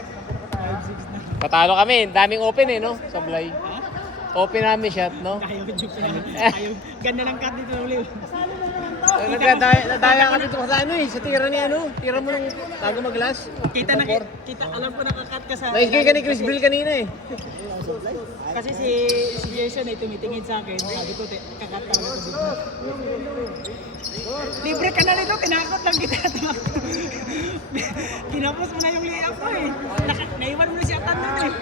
5-6 na. Patalo kami, daming open eh, no? Sablay. Open namin shot, no? Ayaw, joke lang. Ayaw. Ganda ng cut dito ulit. Nadaya kami dito sa ano eh, sa tira ni ano. Tira mo nung bago mag-last. Kita, alam ko nakakat ka sa... Naisgay ka ni Chris Bill kanina eh. Kasi si Jason ay tumitingin sa akin. Sabi ko, kakat ka lang ito. Libre ka na nito, tinakot lang kita. Kinapos mo na yung layup ko eh. Naiwan mo na si Atan nun eh.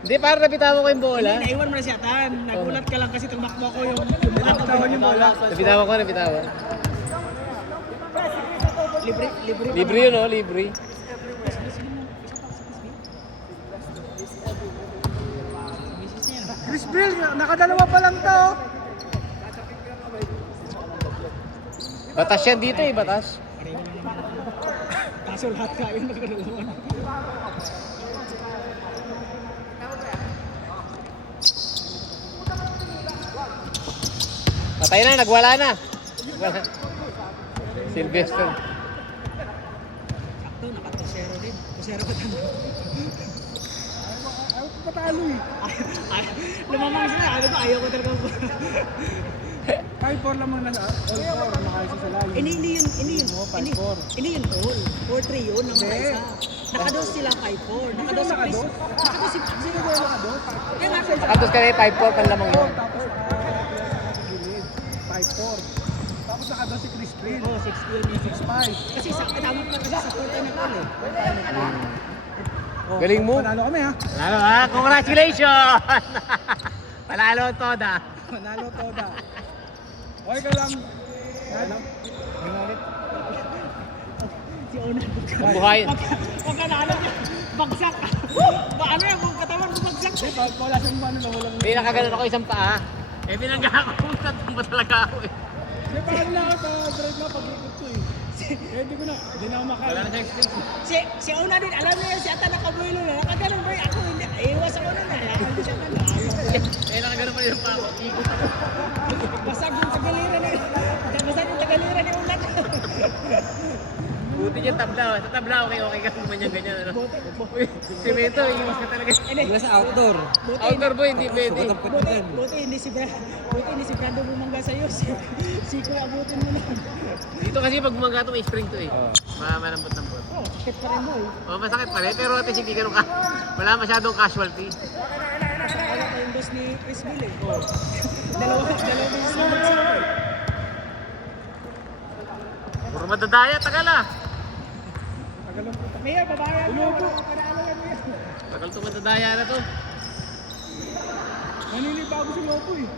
Hindi, parang nabitawan ko yung bola. Hindi, naiwan mo na si Atan. Nagulat ka lang kasi tumakbo ko yung nabitawan yung bola. Nabitawan. Libre yun, no? Libre. Chris Bill, nakadalawa pa lang to. Batas yan dito eh, batas. Kaso lahat ka yung nakadalawa. Patay na, nagwala na. Sylvester. Sakto, naka-2-0 din. 2-0 pa tayo. Ayaw ko patalo eh. Lumamang sila, ayaw ko talaga. 5-4 lamang na all 4 nakaisa sa layo. Hindi yun all. 4-3 yun ang makaisa. Nakados sila 5-4. Nakados si Chris. Nakados si sino ba yung nakados? Nakados kami 5-4 panlamang yun. Tapos 5-4. Tapos nakados si Chris Bill. Oh, 6 yun yung 6-5. Kasi tama pa kasi sa 4 na goal eh. Galing mo. Panalo kami ha. Panalo ha, congratulations! Panalo Toda. Panalo Toda. Okay ka lang. Si Ona. Buhayin. Pagka naano niya, bagsak. Ano yan, kung katawan mo bagsak. Wala siyang ano na walang... Hindi nakaganon ako isang paa. Eh binangga ako kung tatumba talaga ako eh. Hindi pa lang ako sa drive na pag-ikot ko eh. Hindi ko na, hindi na ako makala. Wala na siya experience. Si Ona din, alam niya si Ata nakabuelo na. Nakaganon ba ako hindi. Iwas ako na. Hindi siya na. Eh nakaganon pa yung paa ko. Ikot ako. Basag yung tagalira ni Ulan. Buti yung tabla. Sa tabla okay ka naman yung ganyan. Ano? Simento, iwas ka talaga. Iwas sa outdoor. Outdoor boy, hindi pwede. Buti hindi si Brando bumangga sa'yo. Si Kuya abutin mo lang. Dito kasi pag bumangga to may spring to eh. Malambot-lambot. Oh, sakit pa rin mo eh. Oh, masakit pa rin, pero at least hindi ganun ka. Wala masyadong casualty. Kasakala pa yung boss ni Chris Bill eh. Dalawa din sa mga eh. Puro madadaya, tagal ah. Tagal lang po. Mayor, babayan mo. Panalo yan mo yan. Tagal to madadaya na to. Naninibago si Lopo eh.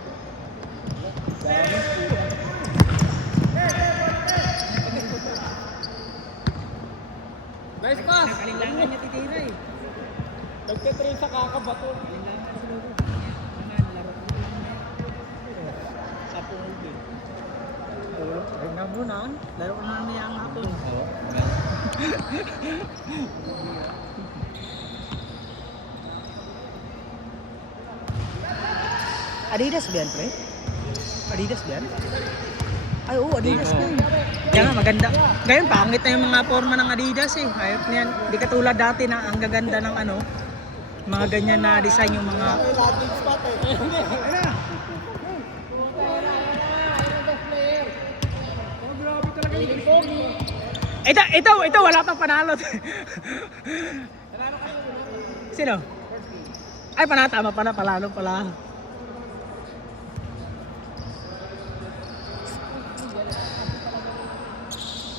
Nice pass! Nakalinlangan niya titira eh. Nagtitrain sa kakabato. Nakalinlangan si Lopo. Sa pool din. Ay nga bro na, laro ko na niya ang hapon. Adidas ba yan, pre? Adidas ba yan? Ay, oo, Adidas ba yan? Kaya nga, maganda. Ngayon, pangit na yung mga forma ng Adidas eh. Ayop niyan. Di katulad dati na ang gaganda ng ano, mga ganyan na design yung mga... Ito, wala pang panalo. Sino? Ay, panatama pa na, palalo pala.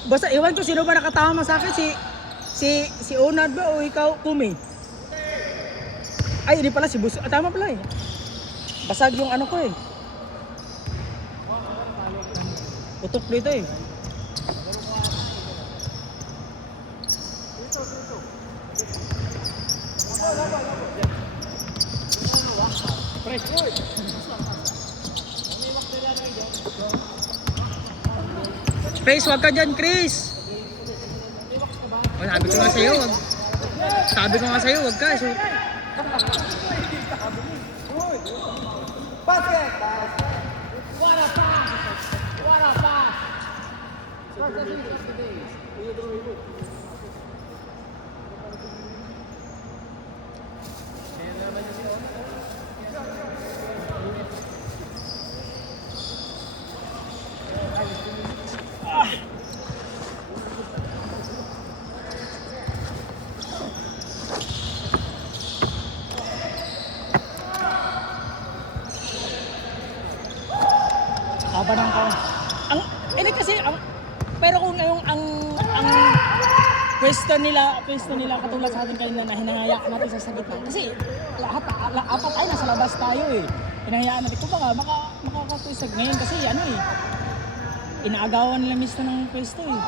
Basta iwan ko sino ba nakatama sa akin, si Onad ba o ikaw, Kumi? Ay, hindi pala si Bus. Tama pala eh. Basag yung ano ko eh. Putok dito eh. Chris, wag ka dyan, Chris. Oh, sabi ko nga sa'yo, wag. Sabi ko nga sa'yo, wag ka. So... Basket! What a pass! What a pass! pwesto nila katulad sa atin kanina na hinahayak natin sa gitna. Kasi apat ay nasa labas tayo eh. Hinahayaan natin. Kung baka makakapwesto. Ngayon kasi ano eh, inaagawan nila misto ng pwesto eh.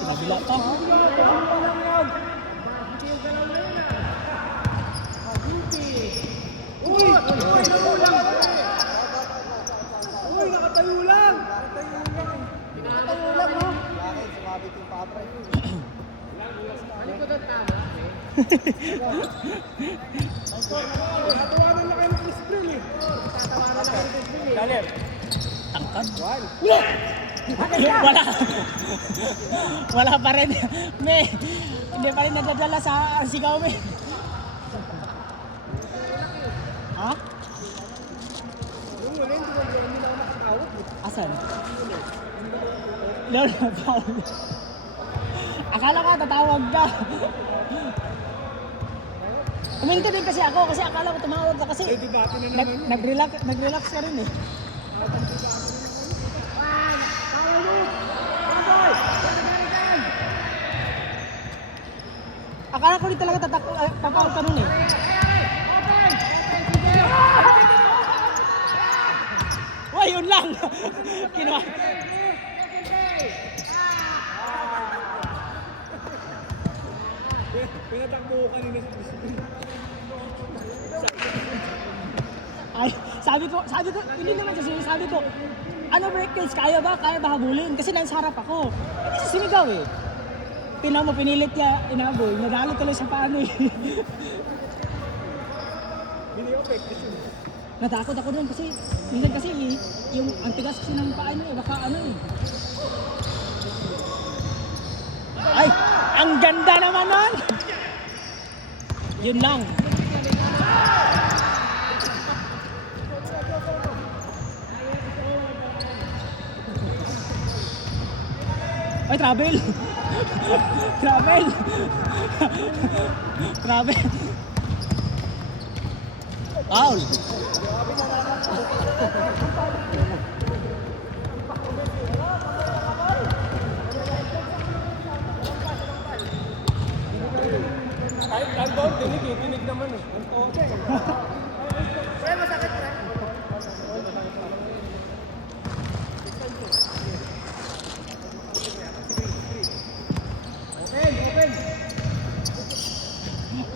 Pinabila pa. Tangkad. Wala. Wala pa rin. Hindi pa rin nadadala sa sigaw me. Ha? Asan? Lord, Paul. Akala ko tatawag ka. Kuminto din kasi ako kasi akala ko tumawag ka kasi nag-relax ka rin eh. Akala ko rin talaga tatawag ka nun eh. Wah, yun lang. Kinuha. Pinatakbo ko kanina sa disiplina. Ay, sabi ko, hindi naman sabi ko, ano breakdance, kaya ba habulin? Kasi nasa harap ako. Kasi sinigaw eh. Pinilit niya, inaboy, nagalit tuloy sa paano eh. Natakot ako doon kasi, minsan kasi yung antigas kasi ng paa niya eh, baka ano eh. Ay, ang ganda naman nun! Yun lang. Ay, travel! Travel! Travel! Foul! Kahit landon, dinig naman eh.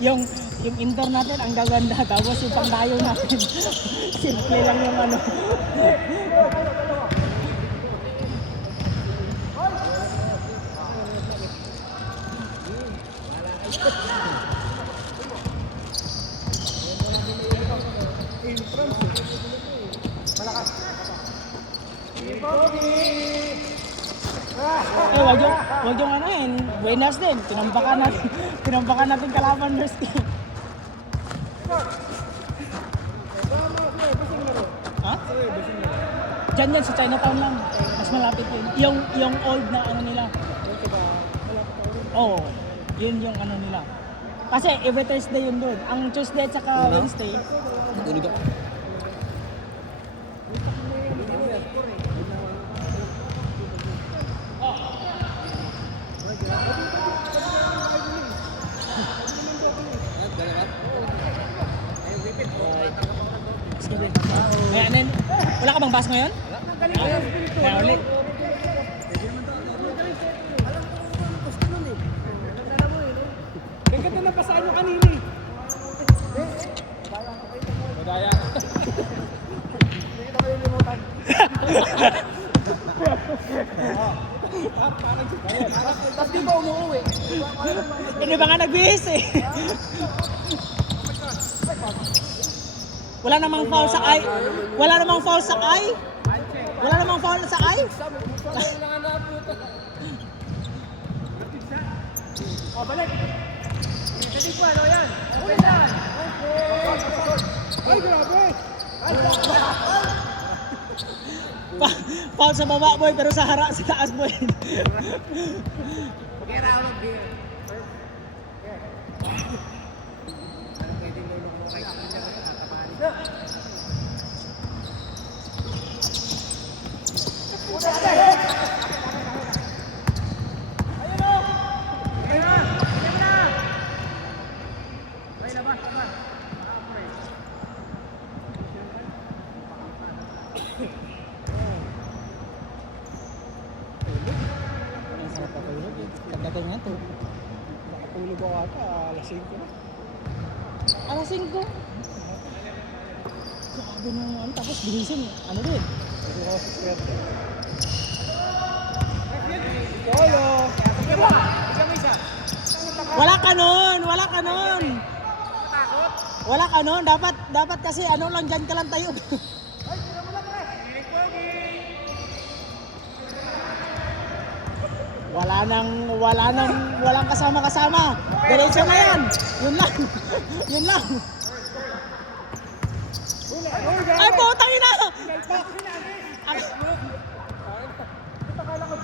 Yung indoor natin ang gaganda tapos yung pangdayo natin simple lang yung ano. Wag yung ano yun, Buenas din, tinambakan natin kalaban first team. Ha? Diyan yan, sa Chinatown lang, mas malapit yun. Yung old na ano nila. Oo, yun yung ano nila. Kasi every Thursday yun doon. Ang Tuesday at saka Wednesday. Wala ka bang bus ngayon? Kaya ulit. Ang ganda na pasaan mo kanina eh. Madaya. Tapos di ba umuwi? Hindi ba nga nagbihis eh? Wala namang foul sa eye. Wala namang foul sa eye. Wala namang foul sa eye. O, balik. Kasi po, ano yan? Ulitan! Ay, grabe! Foul sa baba boy pero sa taas boy. Kaya ako ng beer. Natulog ako ata, alas 5 na. Alas 5. Grabe nung ano, tapos bihisin. Ano din? Kasi ako sa swerte. Solo! Wala ka nun! Wala ka nun! Wala ka nun! Dapat kasi ano lang, dyan ka lang tayo. walang kasama-kasama. Diretso na yan! Yun lang! Yun lang! Ay, putang ina!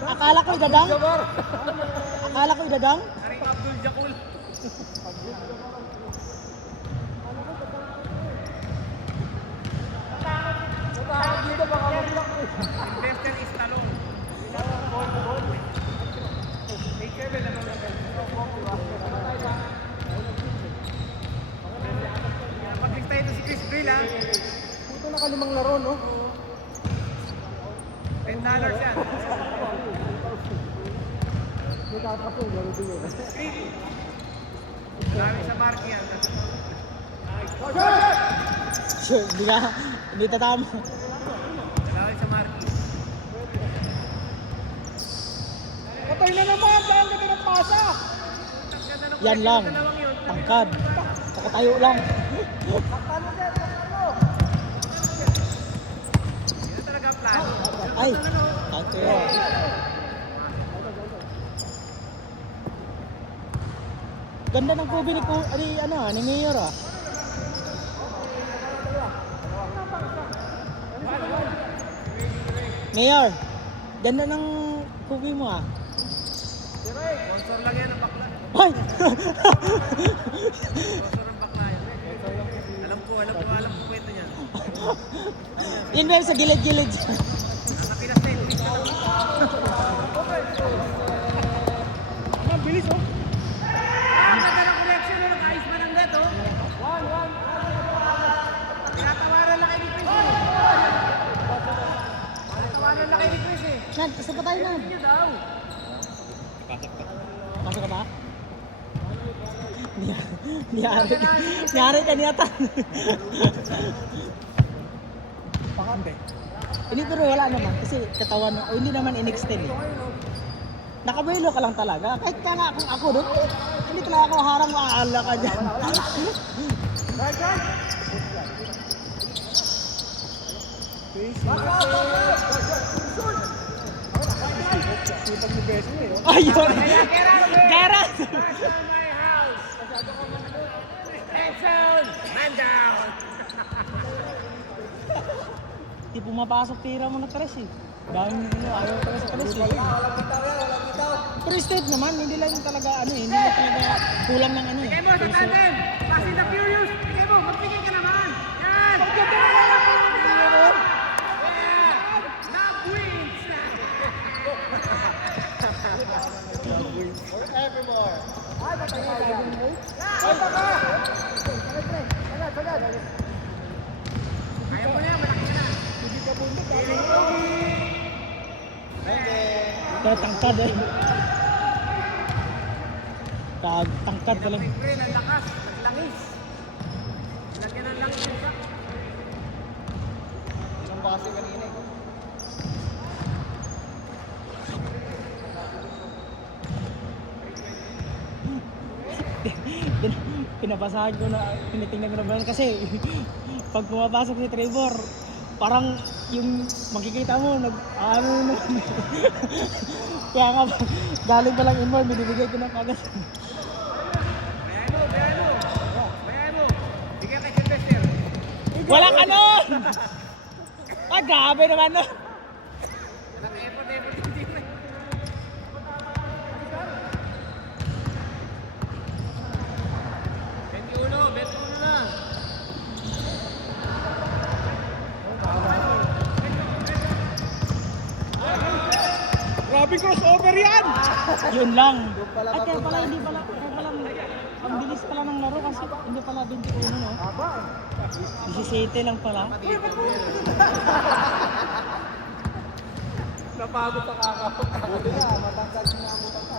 Akala ko idadang? Akala ko idadang? Abdul Jakul. Investor is talong. Pag-list tayo si Chris Brill ha. Puto na kalimang laro, no? $10 yan. May kakapong, laro din yun. Marami sa mark yan. Sure, hindi tatama. Marami sa mark. Patay na naman! Dahil ka ng pasa! Yan lang. Tangkad. Nakatayo lang. Yan talaga ang plano. Ay, okay. Ganda ng kubi ni Mayor ah. Mayor, ganda ng kubi mo ah. Sponsor lang yan ang bakla. Ay! Sponsor ang bakla yan. Alam ko kwento niyan. Yun ba yung sa gilid-gilid? Nasa Pinas na ito. Ang bilis, oh! Ang ganda ng connection na nag-ayos man ang net, oh. Tinatawaran lang kay ni Chris, eh. Tinatawaran lang kay ni Chris, eh. Nan, isa pa tayo nan. Yun daw. Pasok ka ba? Niyari ka niyata. Pakante. Hindi pero wala naman kasi katawan mo, hindi naman in-extend eh. Nakabuelo ka lang talaga. Kahit ka nga kung ako doon, hindi talaga ako harang maala ka dyan. Sipag ni Beso, eh, oh. Ayun! Gerard! My house. Edson, man down. Hindi pumapasok tira mo na tres eh. Dahil ayaw talaga sa tres eh. Pero state naman, hindi lang talaga hindi lang talaga kulang ng ano eh. Bigay mo sa tandem. Fast and the Furious. Bigay mo, magbigay ka naman. Yan. Yeah. Love wins. Ayaw mo na yan, malaki ka na. Kaya tangkad eh. Tangkad ka lang. Pre, ang lakas, naglangis. Lagyan ng langis yung sack. Isang ba kasi kanina eh. Pinabasahan ko na, tinitingnan ko na ba kasi pag pumapasok si Trevor, parang yung makikita mo, ano naman. Kaya nga, galing pa lang involved, binibigay ko na kagad. Bayan mo. Bigyan kay Sylvester. Wala ka nun! Ah, grabe naman nun! Effort yung team eh. Bet uno na. Grabe crossover yan! Yun lang. Ay, kaya pala, hindi pala, ang bilis pala ng laro kasi hindi pala 21, no? 17 lang pala. Napagod sa kakapot. Buti na, matangkad na abutan ka.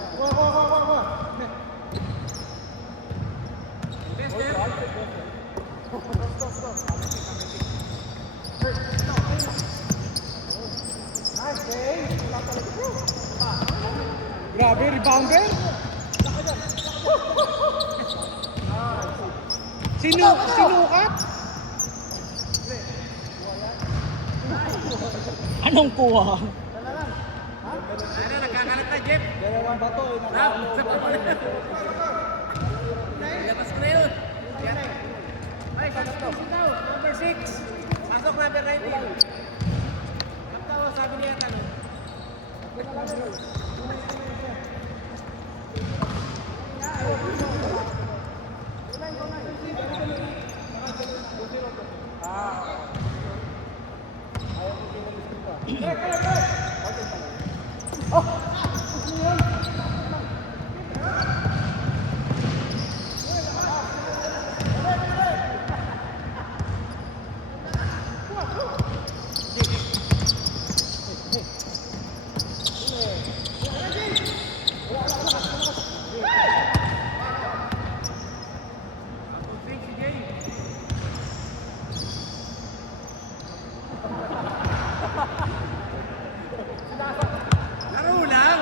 Grabe, rebounder. Sinukat? Anong kuha? Ano, nagkakalat na, Jeff. Dalawang bato. Rap, sa pamula. Ilabas ko na yun. Yan. Ay, sit down. Number 6. Pasok number 19. Kaptawa, sabi niya tanong. Laro lang.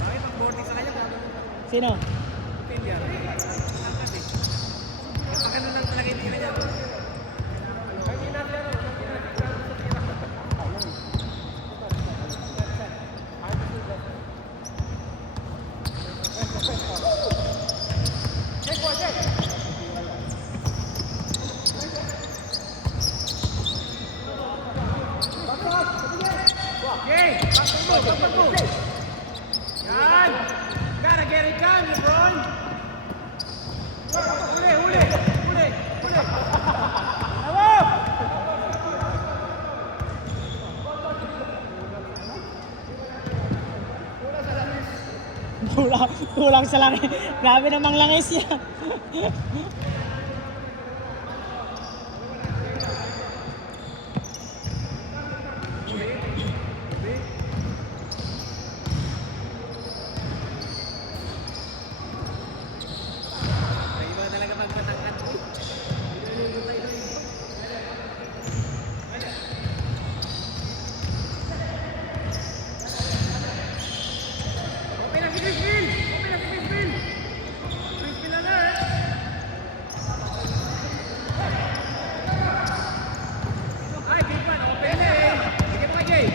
Bakit ang boarding sa kanya? Sino? Tinder. Magano lang talaga hindi na niya. Okay, back to go. Yan. Gotta get it done, LeBron. Huli. Kulang sa langis. Grabe namang langis yan. Iba talaga magpatangkat. Open na si Crispin! Crispin na na eh! Ay, Crispin! Open na eh! Sige pa, Jay!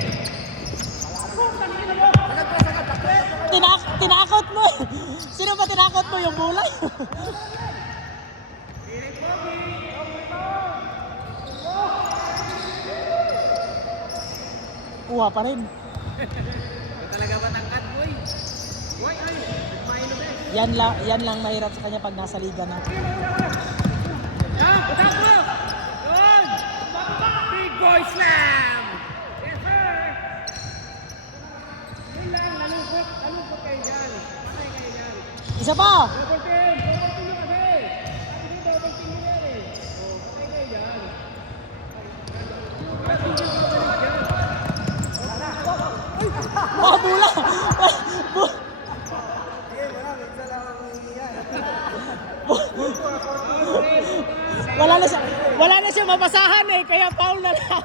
Tinakot mo. Sino ba tinakot mo? Yung bulay? Kuha pa rin. Ito talaga matangkat, boy! Boy, ay! Mahilo na eh! Yan lang mahirap sa kanya pag nasa liga na. Attack mo! Yun! Big boy slam! Yes, sir! Yun lang, nalungkot kayo dyan. Patay kayo dyan. Isa pa! Double team nyo kasi. Kasi double team nyo yan eh. Patay kayo dyan. Kasi hindi ko balik dyan. Oh, bula! Wala na siya mapasahan eh, kaya foul na lang.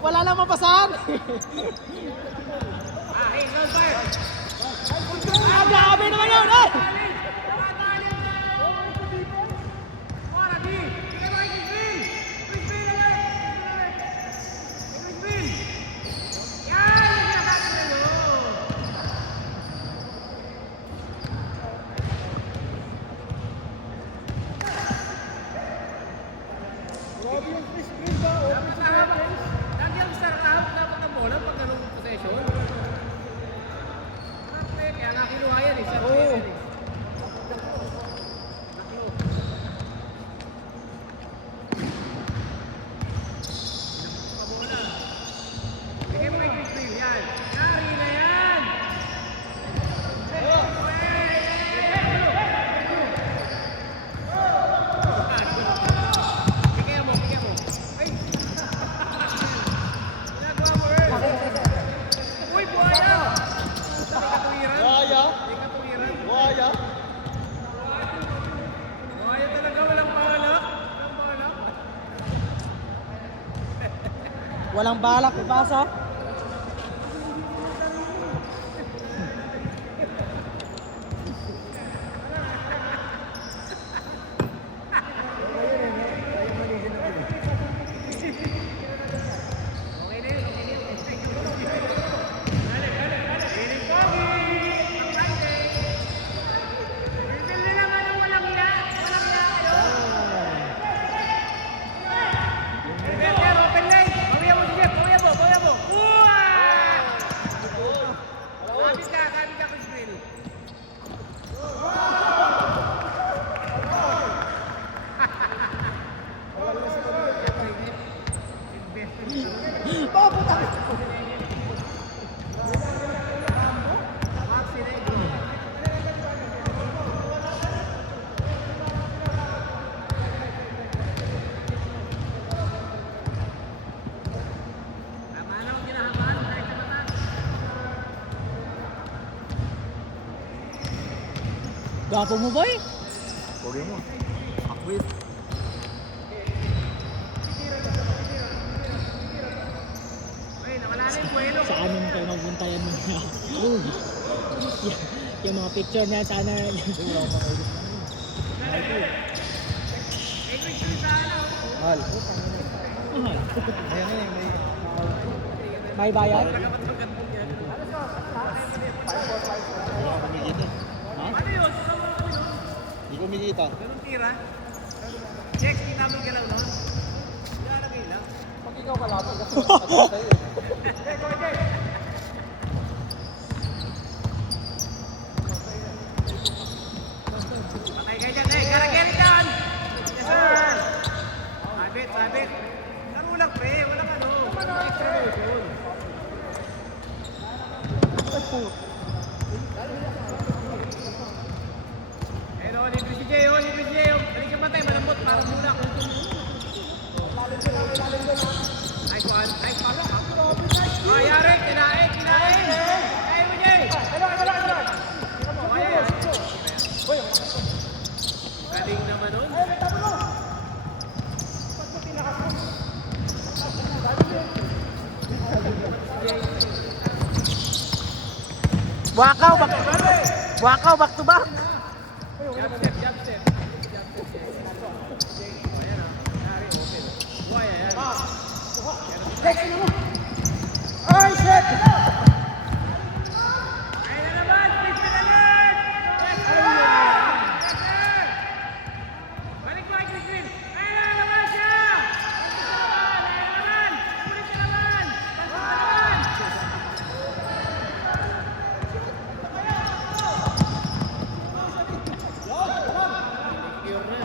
Wala na mapasahan. He's on fire! Grabe naman yun eh! Lagi ang sarap dapat ang bola pag ganung possession. Kaya nakiluha yan eh. Sarap yan eh. Naklo. Walang balak ipasa. Gapo mo, boy? Pogi mo. Akwit. Sa amin kayo magbuntayan mo na. Yung mga picture niya, sana. Mahal. Mahal. Ayan eh, May bayad? Wala ka kumikita. Ha? Hindi kumikita. Ganun tira. Next, kinamang galaw nun. Lalagay lang. Pag ikaw kalaban, kasi tayo eh. Patay kayo dyan. Eh, karagyan dyan! Yes, sir! Sabit, sabit. Laro lang, pre. Walang ano. Extra motion. Ayun, libre si Jay, libre si Jay. Balik yung patay, malambot, parang muna. Nice one, nice one. Oh, yari, kinain, kinain. Kinain mo, Jay. Oh, ayan. Galing naman nun. Wakaw, back to back. Jab step, jab step. Ayan ah, yari, open. Oh, ayan, ayun na naman, please be alert! Yes, sir! Yes, sir! Balik mo, Christine! Ayun na naman siya! Ayun na naman! Ulit na naman! Pasok na naman! Secure na.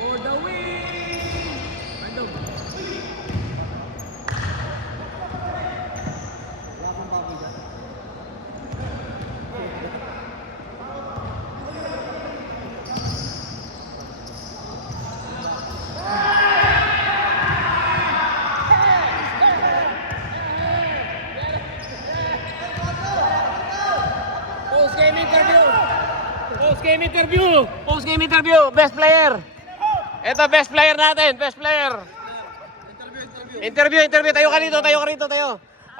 For the win! Bandung. Post-game interview! Post-game interview! Post-game interview! Best player! Ito, best player natin! Best player! Interview! Tayo ka rito!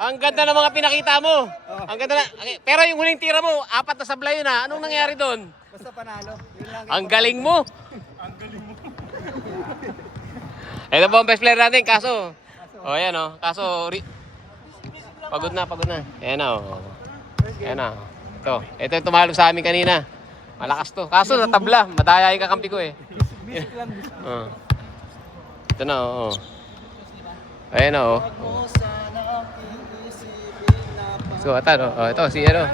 Ang ganda ng mga pinakita mo! Ang ganda na... Pero yung huling tira mo, 4 na sablay na. Anong nangyari doon? Basta panalo. Yun lang. Ang galing mo! Ito po ang best player natin, kaso... Oh, ayan oh. Kaso... Pagod na. Ayan na oh. Ayan na. Ito yung tumalo sa amin kanina. Malakas to. Kaso natabla. Madaya yung kakampi ko eh. Ito na oh. Ayan na oh. Suotan, oh. Oh, ito, si ano.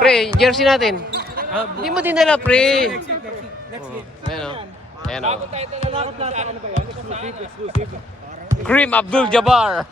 Pre, jersey natin. Hindi mo dinala, pre. Ayan, oh. Ayan, oh. Kareem Abdul-Jabbar.